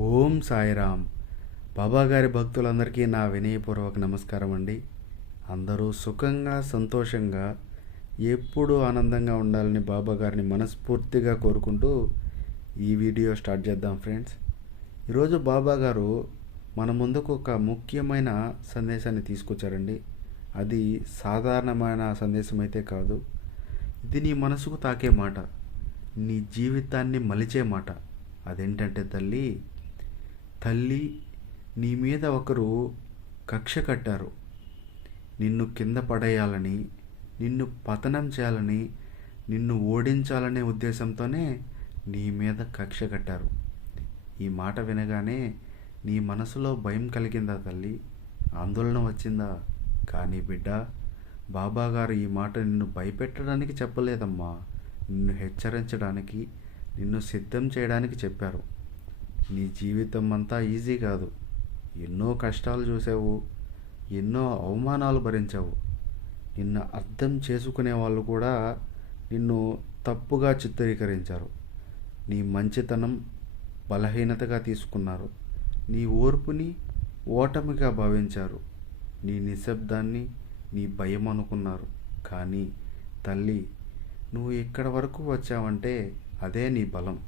ఓం సాయిరామ్. బాబాగారి భక్తులందరికీ నా వినయపూర్వక నమస్కారం అండి. అందరూ సుఖంగా సంతోషంగా ఎప్పుడూ ఆనందంగా ఉండాలని బాబాగారిని మనస్ఫూర్తిగా కోరుకుంటూ ఈ వీడియో స్టార్ట్ చేద్దాం ఫ్రెండ్స్. ఈరోజు బాబాగారు మన ముందుకు ఒక ముఖ్యమైన సందేశాన్ని తీసుకొచ్చారండి. అది సాధారణమైన సందేశం అయితే కాదు. ఇది నీ మనసుకు తాకే మాట, నీ జీవితాన్ని మలిచే మాట. అదేంటంటే తల్లి నీ మీద ఒకరు కక్ష కట్టారు. నిన్ను కింద పడేయాలని, నిన్ను పతనం చేయాలని, నిన్ను ఓడించాలనే ఉద్దేశంతోనే నీ మీద కక్ష కట్టారు. ఈ మాట వినగానే నీ మనసులో భయం కలిగిందా తల్లి? ఆందోళన వచ్చిందా? కానీ బిడ్డ, బాబాగారు ఈ మాట నిన్ను భయపెట్టడానికి చెప్పలేదమ్మా, నిన్ను హెచ్చరించడానికి, నిన్ను సిద్ధం చేయడానికి చెప్పారు. నీ జీవితం అంతా ఈజీ కాదు. ఎన్నో కష్టాలు చూసావు, ఎన్నో అవమానాలు భరించావు. నిన్ను అర్థం చేసుకునే వాళ్ళు కూడా నిన్ను తప్పుగా చిత్రీకరించారు. నీ మంచితనం బలహీనతగా తీసుకున్నారు. నీ ఓర్పుని ఓటమిగా భావించారు. నీ నిశ్శబ్దాన్ని నీ భయం అనుకున్నారు. కానీ తల్లి, నువ్వు ఇక్కడి వరకు వచ్చావంటే అదే నీ బలం.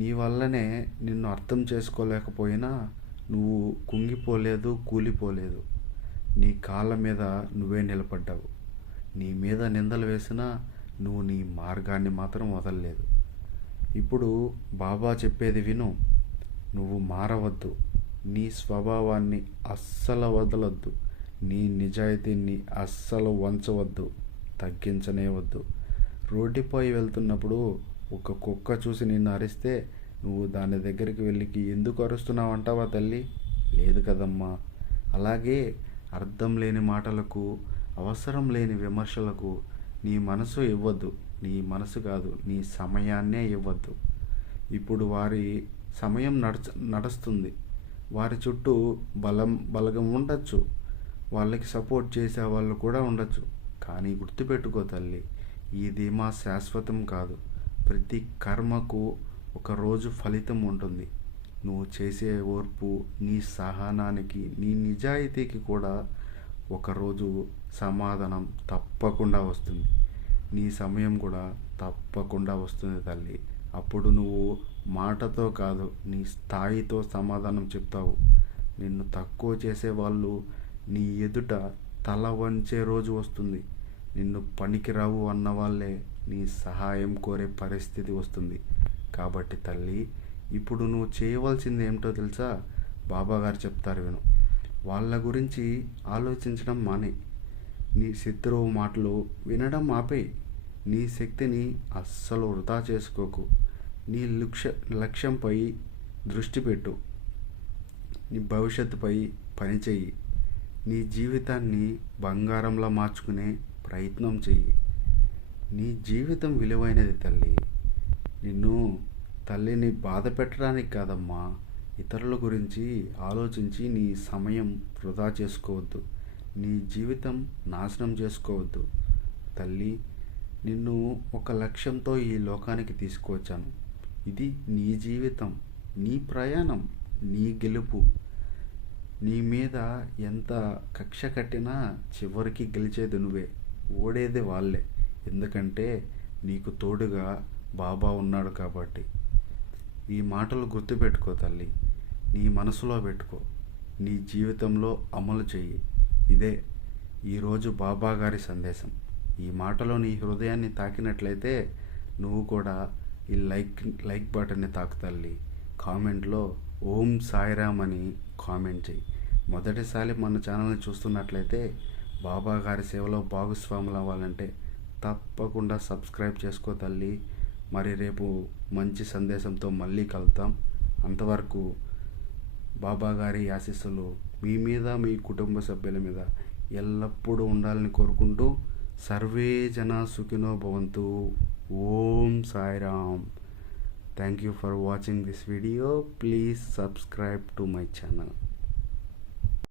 నీ వల్లనే నిన్ను అర్థం చేసుకోలేకపోయినా నువ్వు కుంగిపోలేదు, కూలిపోలేదు. నీ కాళ్ళ మీద నువ్వే నిలబడ్డావు. నీ మీద నిందలు వేసినా నువ్వు నీ మార్గాన్ని మాత్రం వదలలేదు. ఇప్పుడు బాబా చెప్పేది విను. నువ్వు మారవద్దు. నీ స్వభావాన్ని అస్సలు వదలొద్దు. నీ నిజాయితీని అస్సలు వంచవద్దు, తగ్గించనేవద్దు. రోడ్డుపై వెళ్తున్నప్పుడు ఒక కుక్క చూసి నిన్ను అరిస్తే నువ్వు దాని దగ్గరికి వెళ్ళి ఎందుకు అరుస్తున్నావు అంటావా తల్లి? లేదు కదమ్మా. అలాగే అర్థం లేని మాటలకు, అవసరం లేని విమర్శలకు నీ మనసు ఇవ్వద్దు. నీ మనసు కాదు, నీ సమయాన్నే ఇవ్వద్దు. ఇప్పుడు వారి సమయం నడుస్తుంది. వారి చుట్టూ బలగం ఉండొచ్చు, వాళ్ళకి సపోర్ట్ చేసే వాళ్ళు కూడా ఉండొచ్చు. కానీ గుర్తుపెట్టుకో తల్లి, ఈ ధీమా శాశ్వతం కాదు. ప్రతి కర్మకు ఒకరోజు ఫలితం ఉంటుంది. నువ్వు చేసే ఓర్పు, నీ సహనానికి, నీ నిజాయితీకి కూడా ఒకరోజు సమాధానం తప్పకుండా వస్తుంది. నీ సమయం కూడా తప్పకుండా వస్తుంది తల్లి. అప్పుడు నువ్వు మాటతో కాదు, నీ స్థాయితో సమాధానం చెప్తావు. నిన్ను తక్కువ చేసేవాళ్ళు నీ ఎదుట తల వంచే రోజు వస్తుంది. నిన్ను పనికిరావు అన్నవాళ్ళే నీ సహాయం కోరే పరిస్థితి వస్తుంది. కాబట్టి తల్లి, ఇప్పుడు నువ్వు చేయవలసింది ఏమిటో తెలుసా? బాబాగారు చెప్తారు విను. వాళ్ళ గురించి ఆలోచించడం మానే. నీ శత్రువు మాటలు వినడం ఆపేయి. నీ శక్తిని అస్సలు వృధా చేసుకోకు. నీ లక్ష్యంపై దృష్టి పెట్టు. నీ భవిష్యత్తుపై పనిచేయి. నీ జీవితాన్ని బంగారంలా మార్చుకునే ప్రయత్నం చెయ్యి. నీ జీవితం విలువైనది తల్లి. తల్లిని బాధ పెట్టడానికి కాదమ్మా, ఇతరుల గురించి ఆలోచించి నీ సమయం వృధా చేసుకోవద్దు. నీ జీవితం నాశనం చేసుకోవద్దు. తల్లి, నిన్ను ఒక లక్ష్యంతో ఈ లోకానికి తీసుకువచ్చాను. ఇది నీ జీవితం, నీ ప్రయాణం, నీ గెలుపు. నీ మీద ఎంత కక్ష కట్టినా చివరికి గెలిచేది నువ్వే, ఓడేది వాళ్ళే. ఎందుకంటే నీకు తోడుగా బాబా ఉన్నాడు కాబట్టి. ఈ మాటలు గుర్తుపెట్టుకో తల్లి. నీ మనసులో పెట్టుకో, నీ జీవితంలో అమలు చెయ్యి. ఇదే ఈరోజు బాబా గారి సందేశం. ఈ మాటలో నీ హృదయాన్ని తాకినట్లయితే నువ్వు కూడా ఈ లైక్ బటన్ని తాకు తల్లి. కామెంట్లో ఓం సాయిరామ్ అని కామెంట్ చెయ్యి. మొదటిసారి మన ఛానల్ని చూస్తున్నట్లయితే బాబా గారి సేవలో భాగస్వాములు అవ్వాలంటే తప్పకుండా సబ్స్క్రైబ్ చేసుకో తల్లి. మరి రేపు మంచి సందేశంతో మళ్ళీ కలుద్దాం. అంతవరకు బాబా గారి ఆశీస్సులు మీ మీద, మీ కుటుంబ సభ్యుల మీద ఎల్లప్పుడూ ఉండాలని కోరుకుంటూ సర్వే జన సుఖినో భవంతు. Om Sairam. Thank you for watching this video. Please subscribe to my channel.